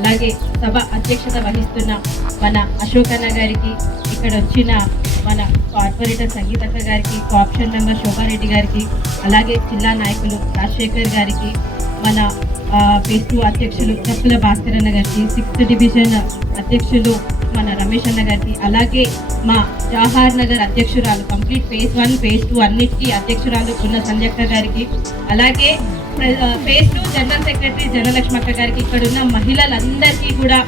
అలాగే సభ అధ్యక్షత వహిస్తున్న మన అశోకన్న గారికి, ఇక్కడ వచ్చిన మన కార్పొరేటర్ సంగీతక్క గారికి, కోఆప్షన్ మెంబర్ శోభారెడ్డి గారికి, అలాగే జిల్లా నాయకులు రాజశేఖర్ గారికి, మన ఫేజ్ 2 అధ్యక్షులు చప్పుల భాస్కర్ అన్న గారికి, 6th డివిజన్ అధ్యక్షులు మన రమేష్ అన్న గారికి, అలాగే మా జవహర్ నగర్ అధ్యక్షురాలు కంప్లీట్ ఫేజ్ 1 ఫేజ్ 2 అన్నిటికీ అధ్యక్షురాలు ఉన్న సంజక్క గారికి, అలాగే ఫేజ్ 2 జనరల్ సెక్రటరీ జనలక్ష్మక్క గారికి, ఇక్కడ ఉన్న మహిళలందరికీ కూడా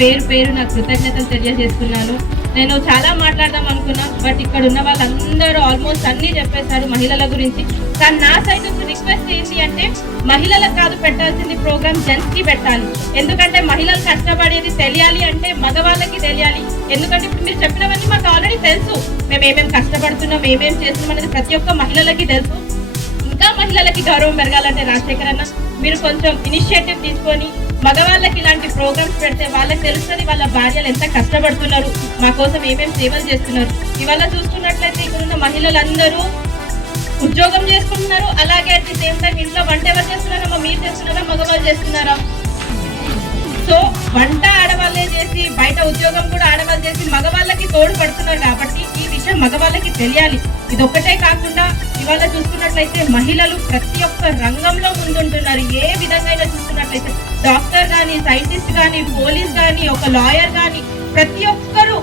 పేరు పేరు నా కృతజ్ఞతలు తెలియజేస్తున్నాను. నేను చాలా మాట్లాడదాం అనుకున్నా, బట్ ఇక్కడ ఉన్న వాళ్ళందరూ ఆల్మోస్ట్ అన్నీ చెప్పేశారు మహిళల గురించి. కానీ నా సైడ్ నుంచి రిక్వెస్ట్ ఏంటి అంటే, మహిళలకు కాదు పెట్టాల్సింది ప్రోగ్రామ్, జెంట్స్కి పెట్టాలి. ఎందుకంటే మహిళలు కష్టపడేది తెలియాలి అంటే మగవాళ్ళకి తెలియాలి. ఎందుకంటే ఇప్పుడు మీరు చెప్పినవన్నీ మాకు ఆల్రెడీ తెలుసు, మేము ఏమేమి కష్టపడుతున్నాం, ఏమేమి చేస్తున్నాం అనేది ప్రతి ఒక్క మహిళలకి తెలుసు. ఇంకా మహిళలకి గౌరవం పెరగాలంటే రాజశేఖర్ అన్న మీరు కొంచెం ఇనిషియేటివ్ తీసుకొని మగవాళ్ళకి ఇలాంటి ప్రోగ్రామ్స్ పెడితే వాళ్ళకి తెలుస్తుంది వాళ్ళ భార్యలు ఎంత కష్టపడుతున్నారు, మా కోసం ఏమేమి సేవలు చేస్తున్నారు. ఇవాళ చూస్తున్నట్లయితే ఇక్కడ ఉన్న మహిళలందరూ ఉద్యోగం చేసుకుంటున్నారు, అలాగే అట్ ది సేమ్ టైం ఇంట్లో వంట ఎవరు చేస్తున్నారమ్మా, మీరు చేస్తున్నారా మగవాళ్ళు చేస్తున్నారా? సో వంట ఆడవాళ్ళే చేసి బయట ఉద్యోగం కూడా ఆడవాళ్ళు చేసి మగవాళ్ళకి తోడు పడుతున్నారు. కాబట్టి ఈ విషయం మగవాళ్ళకి తెలియాలి. ఇది ఒక్కటే కాకుండా ఇవాళ చూసుకున్నట్లయితే మహిళలు ప్రతి ఒక్క రంగంలో ముందుంటున్నారు. ఏ విధంగా చూసుకున్నట్లయితే డాక్టర్ కానీ, సైంటిస్ట్ కానీ, పోలీస్ కానీ, ఒక లాయర్ కానీ, ప్రతి ఒక్కరు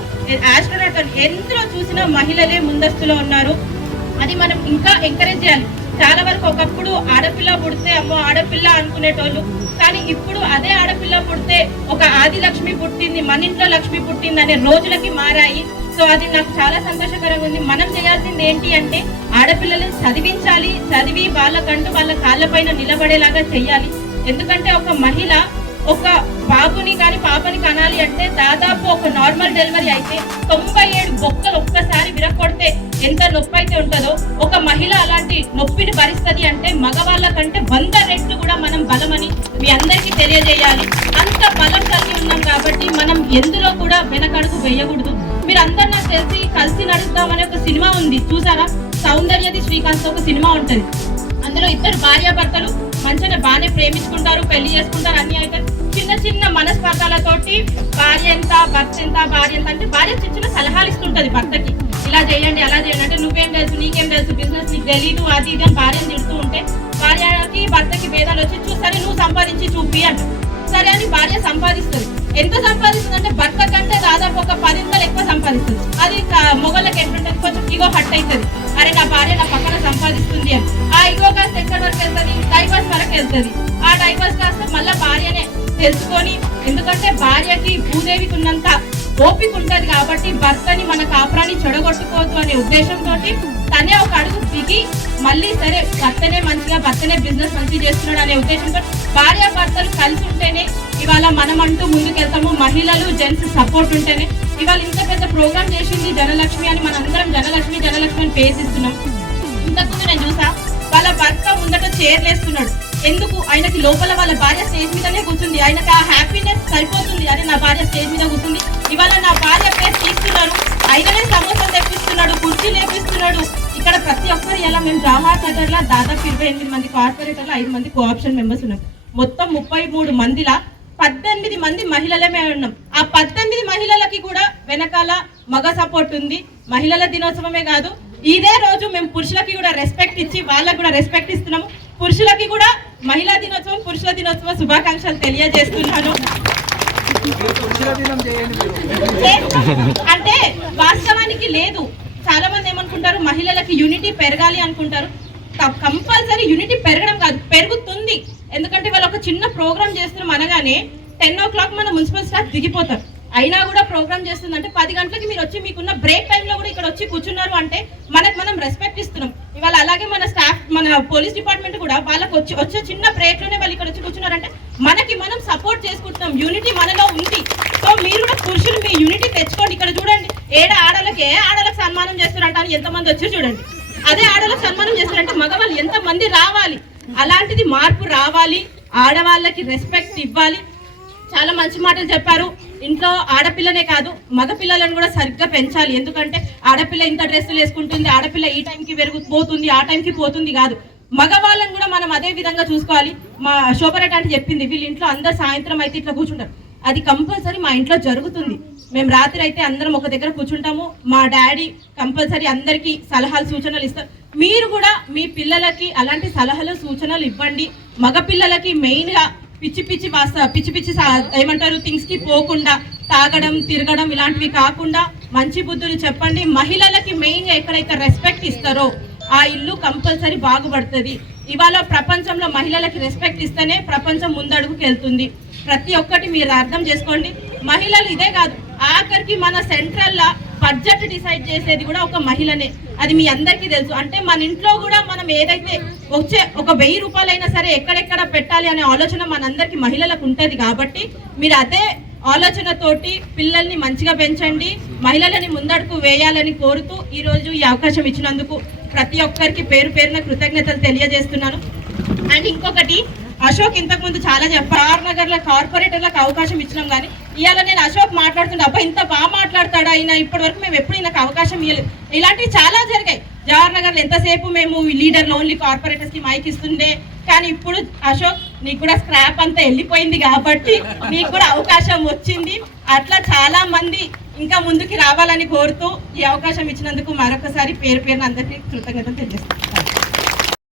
ఆస్ట్రోనాట్ కానీ ఎందులో చూసినా మహిళలే ముందస్తులో ఉన్నారు. అది మనం ఇంకా ఎంకరేజ్ చేయాలి. చాలా వరకు ఒకప్పుడు ఆడపిల్ల పుడితే అమ్మో ఆడపిల్ల అనుకునేటోళ్ళు, కానీ ఇప్పుడు అదే ఆడపిల్ల పుడితే ఒక ఆది లక్ష్మి పుట్టింది, మన ఇంట్లో లక్ష్మి పుట్టింది అనే రోజులకి మారాయి. సో అది నాకు చాలా సంతోషకరంగా ఉంది. మనం చేయాల్సింది ఏంటి అంటే ఆడపిల్లలను చదివించాలి, చదివి వాళ్ళకంటూ వాళ్ళ కాళ్ళపైన నిలబడేలాగా చెయ్యాలి. ఎందుకంటే ఒక మహిళ ఒక బాబుని కానీ పాపని కనాలి అంటే దాదాపు ఒక నార్మల్ డెలివరీ అయితే 97 బొక్కలు ఒక్కసారి విరగొడితే ఎంత నొప్పి అయితే ఉంటుందో ఒక మహిళ అలాంటి నొప్పిని భరిస్తుంది అంటే మగవాళ్ళ కంటే 100 రెట్లు కూడా మనం బలమని మీ అందరికీ తెలియజేయాలి. అంత బలం కలిగి ఉన్నాం కాబట్టి మనం ఎందులో కూడా వెనకడుగు వేయకూడదు. మీరు అందరు నాకు తెలిసి కలిసి నడుద్దామనే ఒక సినిమా ఉంది చూసారా, సౌందర్యది శ్రీకాంత్ ఒక సినిమా ఉంటుంది. అందులో ఇద్దరు భార్యాభర్తలు మంచిగా బాగానే ప్రేమించుకుంటారు, పెళ్లి చేసుకుంటారు, అన్ని అయితే చిన్న చిన్న మనస్పర్ధాలతోటి భార్య ఎంత భర్త ఎంత భార్య ఎంత అంటే భార్య చిన్న చిన్న సలహాలు ఇస్తుంటది భర్తకి, ఇలా చేయండి అలా చేయండి అంటే నువ్వేం తెలుసు నీకేం తెలుసు బిజినెస్ నీకు తెలీదు అది ఇది అని భార్యను తిడుతూ ఉంటే భార్యకి భర్తకి భేదాలు వచ్చి చూసరే నువ్వు సంపాదించి చూపి అంట. సరే అని భార్య సంపాదిస్తుంది. ఎంత సంపాదిస్తుంది అంటే భర్త కంటే దాదాపు ఒక 10 ఇంతలు ఎక్కువ సంపాదిస్తుంది. అది మొగళ్ళకి ఎట్లుంటుంది, కొంచెం ఇగో హట్ అవుతుంది, అరే నా భార్య నా పక్కన సంపాదిస్తుంది అని. ఆ ఇగో కాస్త ఎక్కడి వరకు వెళ్తుంది, డైవర్స్ వరకు వెళ్తుంది. ఆ డైవర్స్ కాస్త మళ్ళీ భార్యనే తెలుసుకొని, ఎందుకంటే భార్యకి భూదేవికి ఉన్నంత ఓపిక ఉంటది కాబట్టి భర్తని మన కాపురాన్ని చెడగొట్టుకోవద్దు అనే ఉద్దేశంతో తనే ఒక అడుగు దిగి మళ్ళీ సరే భర్తనే మంచిగా భర్తనే బిజినెస్ మంచిగా చేస్తున్నాడు అనే ఉద్దేశంతో భార్య భర్తలు కలిసి ఉంటేనే ఇవాళ మనం అంటూ ముందుకెళ్తాము. మహిళలు జెంట్స్ సపోర్ట్ ఉంటేనే ఇవాళ ఇంత పెద్ద ప్రోగ్రామ్ చేసింది జనలక్ష్మి అని మనందరం జనలక్ష్మి జనలక్ష్మి అని పేరు ఇస్తున్నాం. ఇంతకుముందు నేను చూసా వాళ్ళ భర్త ముందట చైర్లేస్తున్నాడు. ఎందుకు? ఆయనకి లోపల వాళ్ళ భార్య స్టేజ్ మీదనే కూర్చుంది, ఆయనకు ఆ హ్యాపీనెస్ సరిపోతుంది. అరే నా భార్య స్టేజ్ మీద కూర్చుంది, ఇవాళ నా భార్య పేరు తీస్తున్నారు, ఆయననే సమోసాలు తెప్పిస్తున్నాడు, కుర్చీ లేపిస్తున్నాడు. ఇక్కడ ప్రతి ఒక్కరు ఇలా మేము జవహర్ నగర్ లో దాదాపు 28 మంది కార్పొరేటర్లు 5 మంది కోఆప్షన్ మెంబర్స్ ఉన్నాం. మొత్తం 33 మందిలా 18 మంది మహిళలమే ఉన్నాం. ఆ 18 మహిళలకి కూడా వెనకాల మగ సపోర్ట్ ఉంది. మహిళల దినోత్సవమే కాదు, ఇదే రోజు మేము పురుషులకి కూడా రెస్పెక్ట్ ఇచ్చి వాళ్ళకి కూడా రెస్పెక్ట్ ఇస్తున్నాము. పురుషులకి కూడా మహిళా దినోత్సవం పురుషుల దినోత్సవ శుభాకాంక్షలు తెలియజేస్తున్నాను. అంటే వాస్తవానికి లేదు, చాలా మంది ఏమనుకుంటారు మహిళలకి యూనిటీ పెరగాలి అనుకుంటారు. కంపల్సరీ యూనిటీ పెరగడం కాదు, పెరుగుతుంది. ఎందుకంటే వాళ్ళు ఒక చిన్న ప్రోగ్రామ్ చేస్తున్నాం అనగానే 10 o'clock మన మున్సిపల్ స్టాఫ్ దిగిపోతారు. అయినా కూడా ప్రోగ్రామ్ చేస్తుందంటే 10 గంటలకి మీరు వచ్చి మీకున్న బ్రేక్ టైంలో కూడా ఇక్కడ వచ్చి కూర్చున్నారు అంటే మనకు మనం రెస్పెక్ట్ ఇస్తున్నాం. ఇవాళ అలాగే మన స్టాఫ్ మన పోలీస్ డిపార్ట్మెంట్ కూడా వాళ్ళకి వచ్చే చిన్న బ్రేక్ లోనే వాళ్ళు ఇక్కడ వచ్చి కూర్చున్నారంటే మనకి మనం సపోర్ట్ చేసుకుంటున్నాం. యూనిటీ మనలో ఉంది. సో మీరు కూడా పురుషులు మీ యూనిటీ తెచ్చుకోండి. ఇక్కడ చూడండి ఆడలకు సన్మానం చేస్తున్నారంట అని ఎంతమంది వచ్చి చూడండి. అదే ఆడలకు సన్మానం చేస్తారంటే మగవాళ్ళు ఎంతమంది రావాలి. అలాంటిది మార్పు రావాలి, ఆడవాళ్ళకి రెస్పెక్ట్ ఇవ్వాలి. చాలా మంచి మాటలు చెప్పారు. ఇంట్లో ఆడపిల్లనే కాదు మగ పిల్లలను కూడా సరిగ్గా పెంచాలి. ఎందుకంటే ఆడపిల్ల ఇంత డ్రెస్సులు వేసుకుంటుంది, ఆడపిల్ల ఈ టైంకి పోతుంది ఆ టైంకి పోతుంది కాదు, మగవాళ్ళని కూడా మనం అదే విధంగా చూసుకోవాలి. మా శోభరెడ్డి అంటే చెప్పింది వీళ్ళ ఇంట్లో అందరు సాయంత్రం అయితే ఇట్లా కూర్చుంటారు, అది కంపల్సరీ మా ఇంట్లో జరుగుతుంది. మేము రాత్రి అయితే అందరం ఒక దగ్గర కూర్చుంటాము. మా డాడీ కంపల్సరీ అందరికీ సలహాలు సూచనలు ఇస్తారు. మీరు కూడా మీ పిల్లలకి అలాంటి సలహాలు సూచనలు ఇవ్వండి. మగ పిల్లలకి మెయిన్గా పిచ్చి పిచ్చి ఏమంటారు థింగ్స్కి పోకుండా, తాగడం తిరగడం ఇలాంటివి కాకుండా మంచి బుద్ధులు చెప్పండి. మహిళలకి మెయిన్గా ఎక్కడైతే రెస్పెక్ట్ ఇస్తారో ఆ ఇల్లు కంపల్సరీ బాగుపడుతుంది. ఇవాళ ప్రపంచంలో మహిళలకి రెస్పెక్ట్ ఇస్తేనే ప్రపంచం ముందడుగుకి వెళ్తుంది. ప్రతి ఒక్కటి మీరు అర్థం చేసుకోండి. మహిళలు ఇదే కాదు, ఆఖరికి మన సెంట్రల్లో బడ్జెట్ డిసైడ్ చేసేది కూడా ఒక మహిళనే. అది మీ అందరికీ తెలుసు. అంటే మన ఇంట్లో కూడా మనం ఏదైతే వచ్చే ఒక 1000 రూపాయలైనా సరే ఎక్కడెక్కడ పెట్టాలి అనే ఆలోచన మనందరికీ మహిళలకు ఉంటుంది. కాబట్టి మీరు అదే ఆలోచనతోటి పిల్లల్ని మంచిగా పెంచండి, మహిళలని ముందడుగు వేయాలని కోరుతూ ఈరోజు ఈ అవకాశం ఇచ్చినందుకు ప్రతి ఒక్కరికి పేరు పేరున కృతజ్ఞతలు తెలియజేస్తున్నాను. అండ్ ఇంకొకటి, అశోక్ ఇంతకుముందు చాలా జవహర్ నగర్లో కార్పొరేటర్లకు అవకాశం ఇచ్చినాం, కానీ ఇవాళ నేను అశోక్ మాట్లాడుతుండే అబ్బా ఇంత బాగా మాట్లాడతాడా ఆయన, ఇప్పటి వరకు మేము ఎప్పుడు ఈయనకు అవకాశం ఇవ్వలేదు. ఇలాంటివి చాలా జరిగాయి. జవహర్ నగర్లో ఎంతసేపు మేము లీడర్లు ఓన్లీ కార్పొరేటర్స్కి మైక్ ఇస్తుండే, కానీ ఇప్పుడు అశోక్ నీకు కూడా స్క్రాప్ అంతా వెళ్ళిపోయింది కాబట్టి నీకు కూడా అవకాశం వచ్చింది. అట్లా చాలా మంది ఇంకా ముందుకి రావాలని కోరుతూ ఈ అవకాశం ఇచ్చినందుకు మరొకసారి పేరు పేరున అందరికీ కృతజ్ఞతలు తెలియజేస్తాను.